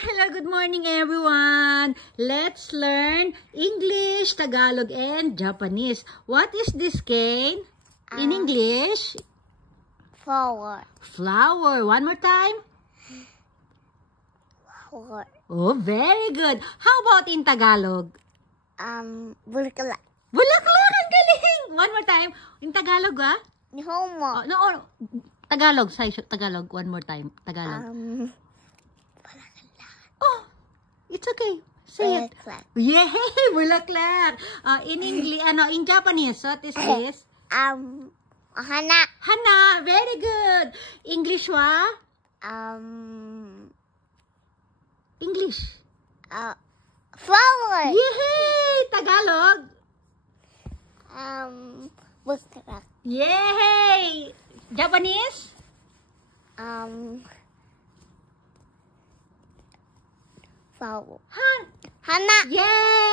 Hello, good morning everyone. Let's learn English, Tagalog, and Japanese. What is this, Kane? In English? Flower. Flower. One more time. Flower. Oh, very good. How about in Tagalog? Bulaklak. Bulaklak, ang galing. One more time. In Tagalog, Nihongo. No, Tagalog. Say Tagalog. One more time. Tagalog. Oh, it's okay. Say it. Bulaklak. Yay, bulaklak. In English, in Japanese, what is this? Hana. Hana. Very good. English wa? English. Flower. Yay! Tagalog. Bulaklak. Yay! Japanese? Flower. Han. Hana. Yay!